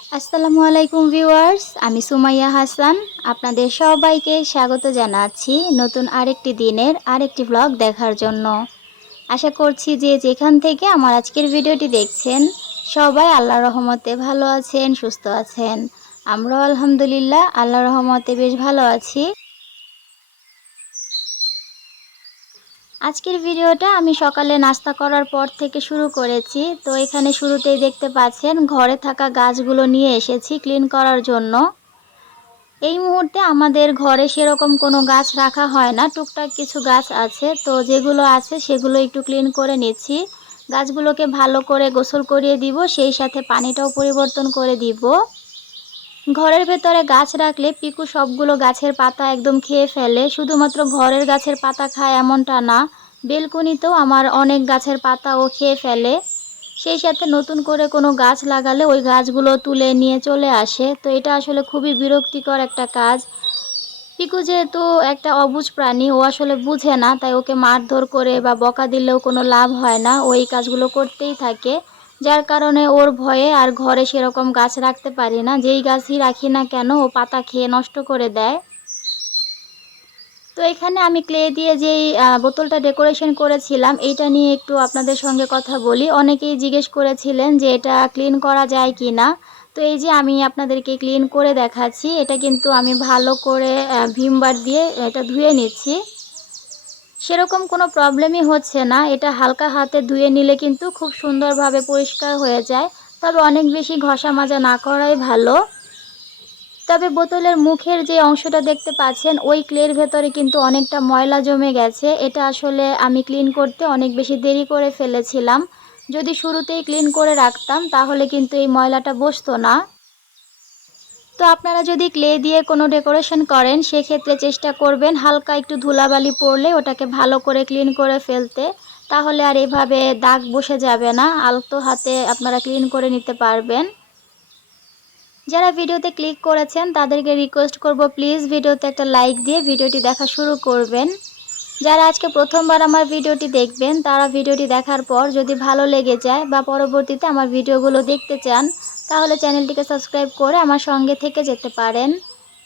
আসসালামু আলাইকুম ভিউয়ার্স, আমি সুমাইয়া হাসান। আপনাদের সবাইকে স্বাগত জানাচ্ছি নতুন আরেকটি দিনের আরেকটি ব্লগ দেখার জন্য। আশা করছি যে যেখান থেকে আমার আজকের ভিডিওটি দেখছেন সবাই আল্লাহর রহমতে ভালো আছেন, সুস্থ আছেন। আমরাও আলহামদুলিল্লাহ আল্লাহর রহমতে বেশ ভালো আছি। আজকের ভিডিওটা আমি সকালে নাস্তা করার পর থেকে শুরু করেছি। তো এখানে শুরুতেই দেখতে পাচ্ছেন ঘরে থাকা গাছগুলো নিয়ে এসেছি ক্লিন করার জন্য। এই মুহূর্তে আমাদের ঘরে সেরকম কোনো গাছ রাখা হয় না, টুকটাক কিছু গাছ আছে, তো যেগুলো আছে সেগুলো একটু ক্লিন করে নিচ্ছি। গাছগুলোকে ভালো করে গোসল করিয়ে দিব, সেই সাথে পানিটাও পরিবর্তন করে দিব। ঘরের ভেতরে গাছ রাখলে পিকু সবগুলো গাছের পাতা একদম খেয়ে ফেলে। শুধুমাত্র ঘরের গাছের পাতা খায় এমনটা না, বেলকনিতেও আমার অনেক গাছের পাতা ও খেয়ে ফেলে। সেই সাথে নতুন করে কোনো গাছ লাগালে ওই গাছগুলো তুলে নিয়ে চলে আসে। তো এটা আসলে খুবই বিরক্তিকর একটা কাজ। পিকু যেহেতু একটা অবুঝ প্রাণী, ও আসলে বুঝে না, তাই ওকে মারধর করে বা বকা দিলেও কোনো লাভ হয় না, ও এই কাজগুলো করতেই থাকে। যার কারণে ওর ভয়ে আর ঘরে সেরকম গাছ রাখতে পারি না। যেই গাছই রাখি না কেন ও পাতা খেয়ে নষ্ট করে দেয়। তো এখানে আমি ক্লে দিয়ে যেই বোতলটা ডেকোরেশন করেছিলাম, এইটা নিয়ে একটু আপনাদের সঙ্গে কথা বলি। অনেকেই জিজ্ঞেস করেছিলেন যে এটা ক্লিন করা যায় কি না। তো এই যে আমি আপনাদেরকে ক্লিন করে দেখাচ্ছি। এটা কিন্তু আমি ভালো করে ভিম বার দিয়ে এটা ধুয়ে নিচ্ছি। সেরকম কোনো প্রবলেমই হচ্ছে না। এটা হালকা হাতে ধুয়ে নিলে কিন্তু খুব সুন্দরভাবে পরিষ্কার হয়ে যায়। তবে অনেক বেশি ঘষা মাজা না করাই ভালো। তবে বোতলের মুখের যে অংশটা দেখতে পাচ্ছেন, ওই ক্লের ভেতরে কিন্তু অনেকটা ময়লা জমে গেছে। এটা আসলে আমি ক্লিন করতে অনেক বেশি দেরি করে ফেলেছিলাম। যদি শুরুতেই ক্লিন করে রাখতাম তাহলে কিন্তু এই ময়লাটা বসতো না। তো আপনারা যদি ক্লে দিয়ে কোনো ডেকোরেশন করেন সেক্ষেত্রে চেষ্টা করবেন হালকা একটু ধুলাবালি পড়লে ওটাকে ভালো করে ক্লিন করে ফেলতে। তাহলে আর এভাবে দাগ বসে যাবে না, আলতো হাতে আপনারা ক্লিন করে নিতে পারবেন। যারা ভিডিওতে ক্লিক করেছেন তাদেরকে রিকোয়েস্ট করব প্লিজ ভিডিওতে একটা লাইক দিয়ে ভিডিওটি দেখা শুরু করবেন। যারা আজকে প্রথমবার আমার ভিডিওটি দেখবেন তারা ভিডিওটি দেখার পর যদি ভালো লেগে যায় বা পরবর্তীতে আমার ভিডিওগুলো দেখতে চান তাহলে চ্যানেলটিকে সাবস্ক্রাইব করে আমার সঙ্গে থেকে যেতে পারেন।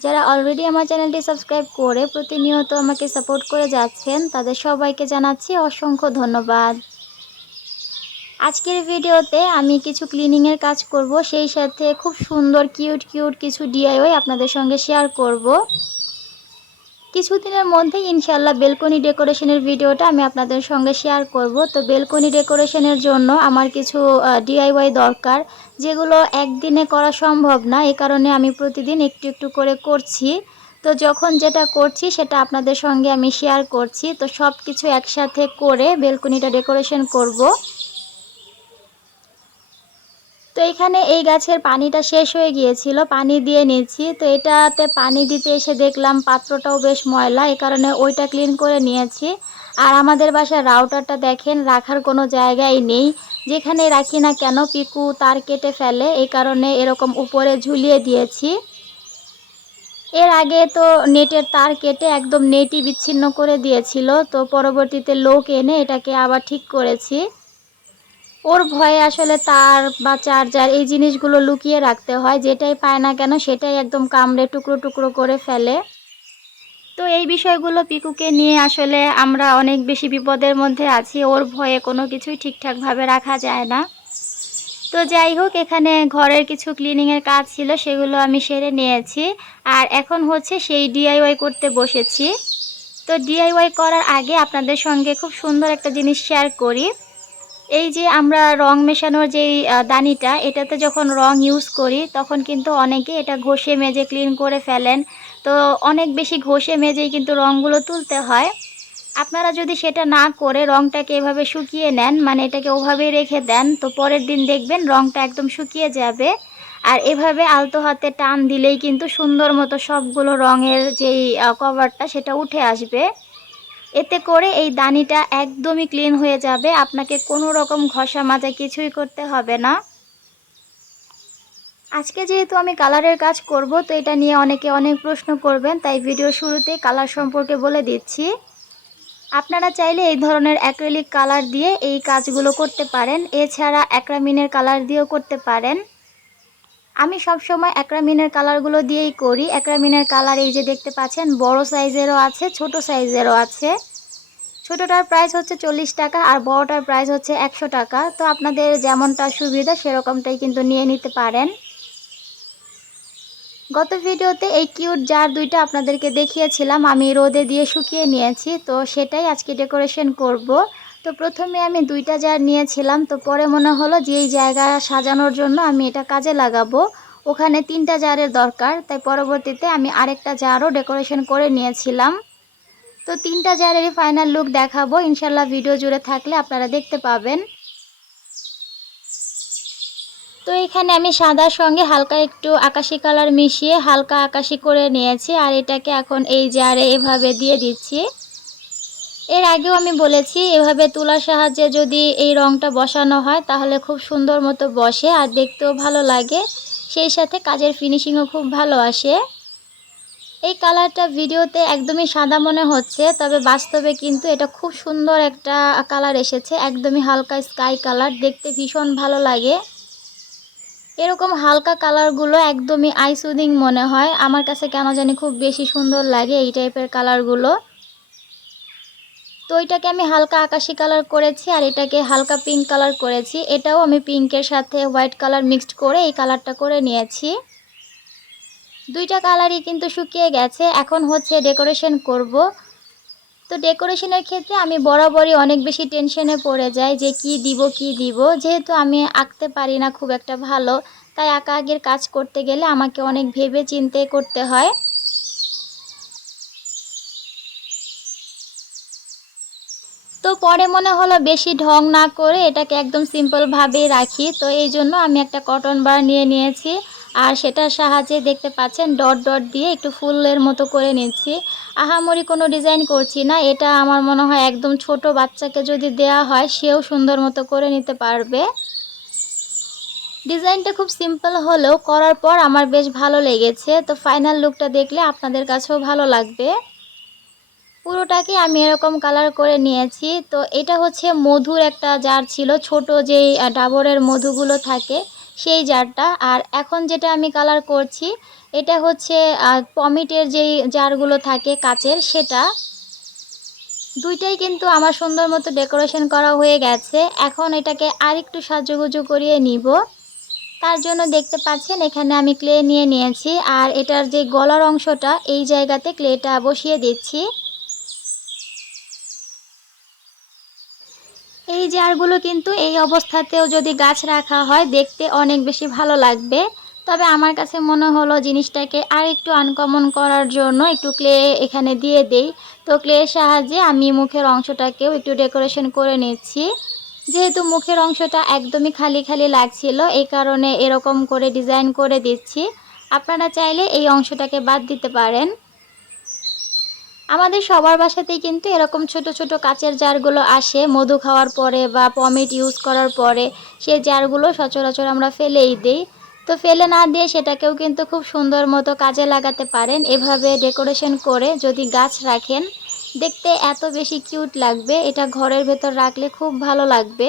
যারা অলরেডি আমার চ্যানেলটি সাবস্ক্রাইব করে প্রতিনিয়ত আমাকে সাপোর্ট করে যাচ্ছেন তাদের সবাইকে জানাচ্ছি অসংখ্য ধন্যবাদ। আজকের ভিডিওতে আমি কিছু ক্লিনিংয়ের কাজ করব, সেই সাথে খুব সুন্দর কিউট কিউট কিছু ডিআইওয়াই আপনাদের সঙ্গে শেয়ার করব। কিছুদিনের মধ্যেই ইনশাআল্লাহ বেলকনি ডেকোরেশনের ভিডিওটা আমি আপনাদের সঙ্গে শেয়ার করব। তো বেলকনি ডেকোরেশনের জন্য আমার কিছু ডিআইওয়াই দরকার, যেগুলো একদিনে করা সম্ভব না। এই কারণে আমি প্রতিদিন একটু একটু করে করছি। তো যখন যেটা করছি সেটা আপনাদের সঙ্গে আমি শেয়ার করছি। তো সব কিছু একসাথে করে বেলকনিটা ডেকোরেশন করব। তো এখানে এই গাছের পানিটা শেষ হয়ে গিয়েছিল, পানি দিয়ে নিচ্ছি। তো এটাতে পানি দিতে এসে দেখলাম পাত্রটাও বেশ ময়লা, এই কারণে ওইটা ক্লিন করে নিয়েছি। আর আমাদের বাসার রাউটারটা দেখেন রাখার কোনো জায়গাই নেই। যেখানে রাখি না কেন পিকু তার কেটে ফেলে, এই কারণে এরকম উপরে ঝুলিয়ে দিয়েছি। এর আগে তো নেটের তার কেটে একদম নেটই বিচ্ছিন্ন করে দিয়েছিল, তো পরবর্তীতে লোক এনে এটাকে আবার ঠিক করেছি। ওর ভয়ে আসলে তার বা চার্জার এই জিনিসগুলো লুকিয়ে রাখতে হয়, যেটাই পায় না কেন সেটাই একদম কামড়ে টুকরো টুকরো করে ফেলে। তো এই বিষয়গুলো পিকুকে নিয়ে আসলে আমরা অনেক বেশি বিপদের মধ্যে আছি, ওর ভয়ে কোনো কিছুই ঠিকঠাকভাবে রাখা যায় না। তো যাই হোক, এখানে ঘরের কিছু ক্লিনিংয়ের কাজ ছিল সেগুলো আমি সেরে নিয়েছি। আর এখন হচ্ছে সেই ডিআইওয়াই করতে বসেছি। তো ডিআইওয়াই করার আগে আপনাদের সঙ্গে খুব সুন্দর একটা জিনিস শেয়ার করি। এই যে আমরা রং মেশানোর যেই দানিটা, এটাতে যখন রং ইউজ করি তখন কিন্তু অনেকে এটা ঘষে মেজে ক্লিন করে ফেলেন। তো অনেক বেশি ঘষে মেজেই কিন্তু রঙগুলো তুলতে হয়। আপনারা যদি সেটা না করে রংটাকে এভাবে শুকিয়ে নেন, মানে এটাকে ওভাবেই রেখে দেন, তো পরের দিন দেখবেন রংটা একদম শুকিয়ে যাবে। আর এভাবে আলতো হাতে টান দিলেই কিন্তু সুন্দর মতো সবগুলো রঙের যেই কভারটা সেটা উঠে আসবে। এতে করে এই দানিটা একদমই ক্লিন হয়ে যাবে, আপনাকে কোনো রকম ঘষা মাজা কিছুই করতে হবে না। আজকে যেহেতু আমি কালারের কাজ করব, তো এটা নিয়ে অনেকে অনেক প্রশ্ন করবেন, তাই ভিডিও শুরুতে কালার সম্পর্কে বলে দিচ্ছি। আপনারা চাইলে এই ধরনের অ্যাক্রিলিক কালার দিয়ে এই কাজগুলো করতে পারেন, এছাড়া অ্যাক্রামিনের কালার দিয়েও করতে পারেন। আমি সবসময় অ্যাক্রামিনের কালারগুলো দিয়েই করি। অ্যাক্রামিনের কালার এই যে দেখতে পাচ্ছেন, বড় সাইজেরও আছে, ছোট সাইজেরও আছে। ছোটটার প্রাইস হচ্ছে 40 টাকা আর বড়টার প্রাইস হচ্ছে 100 টাকা। তো আপনাদের যেমনটা সুবিধা সেরকমটাই কিন্তু নিয়ে নিতে পারেন। গত ভিডিওতে এই কিউট জার দুইটা আপনাদেরকে দেখিয়েছিলাম, আমি রোদে দিয়ে শুকিয়ে নিয়েছি, তো সেটাই আজকে ডেকোরেশন করব। তো প্রথমে আমি দুইটা জার নিয়েছিলাম, তো পরে মনে হলো যে এই জায়গা সাজানোর জন্য আমি এটা কাজে লাগাবো, ওখানে 3টা জারের দরকার, তাই পরবর্তীতে আমি আরেকটা জারও ডেকোরেশন করে নিয়েছিলাম। তো 3টা জারেরই ফাইনাল লুক দেখাবো ইনশাল্লাহ, ভিডিও জুড়ে থাকলে আপনারা দেখতে পাবেন। তো এখানে আমি সাদার সঙ্গে হালকা একটু আকাশি কালার মিশিয়ে হালকা আকাশি করে নিয়েছি, আর এটাকে এখন এই জারে এভাবে দিয়ে দিচ্ছি। এর আগেও আমি বলেছি এভাবে তুলার সাহায্যে যদি এই রংটা বসানো হয় তাহলে খুব সুন্দর মতো বসে আর দেখতেও ভালো লাগে, সেই সাথে কাজের ফিনিশিংও খুব ভালো আসে। এই কালারটা ভিডিওতে একদমই সাদা মনে হচ্ছে, তবে বাস্তবে কিন্তু এটা খুব সুন্দর একটা কালার এসেছে, একদমই হালকা স্কাই কালার, দেখতে ভীষণ ভালো লাগে। এরকম হালকা কালারগুলো একদমই আই সুদিং মনে হয়, আমার কাছে কেন জানি খুব বেশি সুন্দর লাগে এই টাইপের কালারগুলো। তো এটাকে আমি হালকা আকাশি কালার করেছি আর এটাকে হালকা পিঙ্ক কালার করেছি, এটাও আমি পিঙ্কের সাথে হোয়াইট কালার মিক্সড করে এই কালারটা করে নিয়েছি। দুইটা কালারই কিন্তু শুকিয়ে গেছে, এখন হচ্ছে ডেকোরেশন করব। তো ডেকোরেশনের ক্ষেত্রে আমি বরাবরই অনেক বেশি টেনশনে পড়ে যাই যে কি দিব, যেহেতু আমি আঁকতে পারি না খুব একটা ভালো, তাই আঁকা আঁকির কাজ করতে গেলে আমাকে অনেক ভেবে চিন্তে করতে হয়। তো পরে মনে হলো বেশি ঢং না করে এটাকে একদম সিম্পলভাবেই রাখি, তো এই জন্য আমি একটা কটন বার নিয়ে নিয়েছি আর সেটার সাহায্যে দেখতে পাচ্ছেন ডট ডট দিয়ে একটু ফুলের মতো করে নিচ্ছি। আহামরি কোনো ডিজাইন করছি না, এটা আমার মনে হয় একদম ছোট বাচ্চাকে যদি দেয়া হয় সেও সুন্দর মতো করে নিতে পারবে। ডিজাইনটা খুব সিম্পল হলেও করার পর আমার বেশ ভালো লেগেছে, তো ফাইনাল লুকটা দেখলে আপনাদের কাছেও ভালো লাগবে। পুরোটাকে আমি এরকম কালার করে নিয়েছি। তো এটা হচ্ছে মধুর একটা জার ছিল, ছোট যেই ডাবরের মধুগুলো থাকে সেই জারটা। আর এখন যেটা আমি কালার করছি এটা হচ্ছে পমিটের যেই জারগুলো থাকে কাচের, সেটা। দুইটাই কিন্তু আমার সুন্দর মতো ডেকোরেশন করা হয়ে গেছে, এখন এটাকে আরেকটু সাজুগুজু করিয়ে নিব। তার জন্য দেখতে পাচ্ছেন এখানে আমি ক্লে নিয়ে নিয়েছি আর এটার যে গলার অংশটা এই জায়গাতে ক্লেটা বসিয়ে দিচ্ছি। এই জারগুলো কিন্তু এই অবস্থাতেও যদি গাছ রাখা হয় দেখতে অনেক বেশি ভালো লাগবে, তবে আমার কাছে মনে হলো জিনিসটাকে আর একটু আনকমন করার জন্য একটু ক্লে এখানে দিয়ে দেই। তো ক্লের সাহায্যে আমি মুখের অংশটাকেও একটু ডেকোরেশন করে নিচ্ছি, যেহেতু মুখের অংশটা একদমই খালি খালি লাগছিল এই কারণে এরকম করে ডিজাইন করে দিচ্ছি। আপনারা চাইলে এই অংশটাকে বাদ দিতে পারেন। আমাদের সবার বাসাতেই কিন্তু এরকম ছোট ছোট কাচের জারগুলো আসে মধু খাওয়ার পরে বা পমিট ইউজ করার পরে, সেই জারগুলো সচরাচর আমরা ফেলেই দিই। তো ফেলে না দিয়ে সেটাকেও কিন্তু খুব সুন্দর মতো কাজে লাগাতে পারেন, এভাবে ডেকোরেশন করে যদি গাছ রাখেন দেখতে এত বেশি কিউট লাগবে, এটা ঘরের ভেতর রাখলে খুব ভালো লাগবে।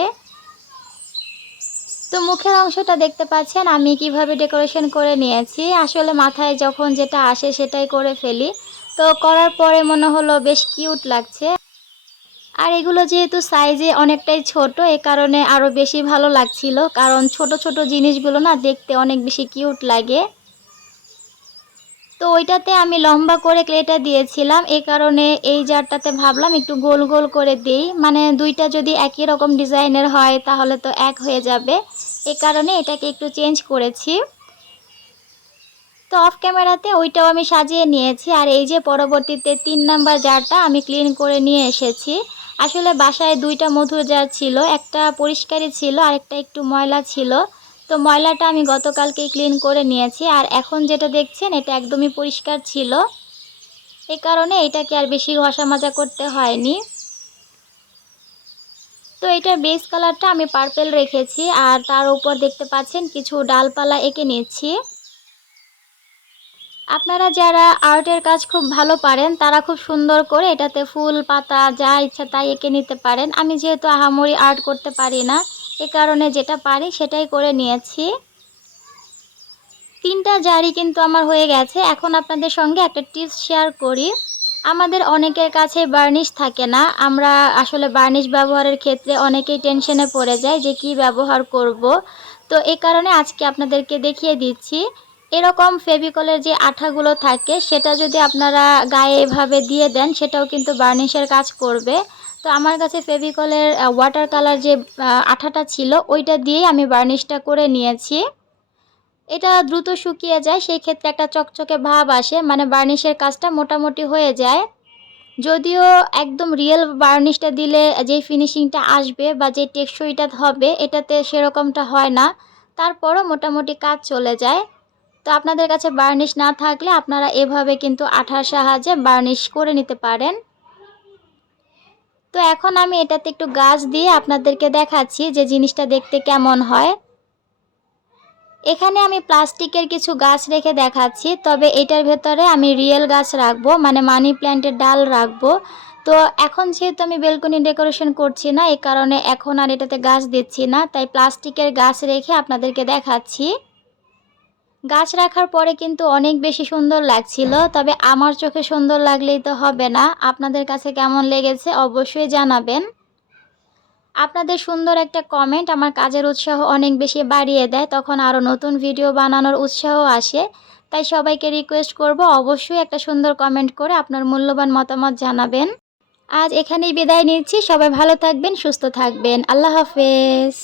তো মুখের অংশটা দেখতে পাচ্ছেন আমি কিভাবে ডেকোরেশন করে নিয়েছি, আসলে মাথায় যখন যেটা আসে সেটাই করে ফেলি। তো করার পরে মনে হলো বেশ কিউট লাগছে, আর এগুলো যেহেতু সাইজে অনেকটাই ছোট এ কারণে আরও বেশি ভালো লাগছিল, কারণ ছোট ছোট জিনিসগুলো না দেখতে অনেক বেশি কিউট লাগে। তো ওইটাতে আমি লম্বা করে ক্লেটা দিয়েছিলাম, এই কারণে এই জারটাতে ভাবলাম একটু গোল গোল করে দিই, মানে দুইটা যদি একই রকম ডিজাইনের হয় তাহলে তো এক হয়ে যাবে, এই কারণে এটাকে একটু চেঞ্জ করেছি। তো অফ ক্যামেরাতে ওইটাও আমি সাজিয়ে নিয়েছি, আর এই যে পরবর্তীতে 3 নাম্বার জারটা আমি ক্লিন করে নিয়ে এসেছি। আসলে বাসায় দুইটা মধুর জার ছিল, একটা পরিষ্কারই ছিল আর একটা একটু ময়লা ছিল। তো ময়লাটা আমি গতকালকেই ক্লিন করে নিয়েছি, আর এখন যেটা দেখছেন এটা একদমই পরিষ্কার ছিল, এই কারণে এটাকে আর বেশি ঘষা মাজা করতে হয়নি। তো এটার বেস কালারটা আমি পার্পেল রেখেছি আর তার উপর দেখতে পাচ্ছেন কিছু ডালপালা এঁকে নিচ্ছি। আপনারা যারা আর্টের কাজ খুব ভালো পারেন তারা খুব সুন্দর করে এটাতে ফুল পাতা যা ইচ্ছা তাই এঁকে নিতে পারেন। আমি যেহেতু আহামরি আর্ট করতে পারি না, এ কারণে যেটা পারি সেটাই করে নিয়েছি। 3টা জারই কিন্তু আমার হয়ে গেছে। এখন আপনাদের সঙ্গে একটা টিপস শেয়ার করি। আমাদের অনেকের কাছে বার্নিশ থাকে না। আমরা আসলে বার্নিশ ব্যবহারের ক্ষেত্রে অনেকেই টেনশনে পড়ে যাই যে কি ব্যবহার করব। তো এই কারণে আজকে আপনাদেরকে দেখিয়ে দিচ্ছি। এরকম ফেভিকলের যে আঠাগুলো থাকে সেটা যদি আপনারা গায়ে এভাবে দিয়ে দেন সেটাও কিন্তু বার্নিশের কাজ করবে। তো আমার কাছে ফেভিকলের ওয়াটার কালার যে আঠাটা ছিল ওইটা দিয়েই আমি বার্নিশটা করে নিয়েছি। এটা দ্রুত শুকিয়ে যায়, সেই ক্ষেত্রে একটা চকচকে ভাব আসে, মানে বার্নিশের কাজটা মোটামুটি হয়ে যায়। যদিও একদম রিয়েল বার্নিশটা দিলে যেই ফিনিশিংটা আসবে বা যে টেকসইটা হবে এটাতে সেরকমটা হয় না, তারপরও মোটামুটি কাজ চলে যায়। তো আপনাদের কাছে বার্নিশ না থাকলে আপনারা এভাবে কিন্তু আঠার সাহায্যে বার্নিশ করে নিতে পারেন। তো এখন আমি এটাতে একটু গাছ দিয়ে আপনাদেরকে দেখাচ্ছি যে জিনিসটা দেখতে কেমন হয়। এখানে আমি প্লাস্টিকের কিছু গাছ রেখে দেখাচ্ছি, তবে এটার ভেতরে আমি রিয়েল গাছ রাখবো, মানে মানি প্ল্যান্টের ডাল রাখবো। তো এখন যেহেতু আমি বেলকনি ডেকোরেশন করছি না, এই কারণে এখন আর এটাতে গাছ দিচ্ছি না, তাই প্লাস্টিকের গাছ রেখে আপনাদেরকে দেখাচ্ছি। গাছ রাখার পরে কিন্তু অনেক বেশি সুন্দর লাগছিল, তবে আমার চোখে সুন্দর লাগলেই তো হবে না, আপনাদের কাছে কেমন লেগেছে অবশ্যই জানাবেন। আপনাদের সুন্দর একটা কমেন্ট আমার কাজের উৎসাহ অনেক বেশি বাড়িয়ে দেয়, তখন আরও নতুন ভিডিও বানানোর উৎসাহ আসে। তাই সবাইকে রিকোয়েস্ট করব অবশ্যই একটা সুন্দর কমেন্ট করে আপনার মূল্যবান মতামত জানাবেন। আজ এখানেই বিদায় নিচ্ছি, সবাই ভালো থাকবেন, সুস্থ থাকবেন, আল্লাহ হাফেজ।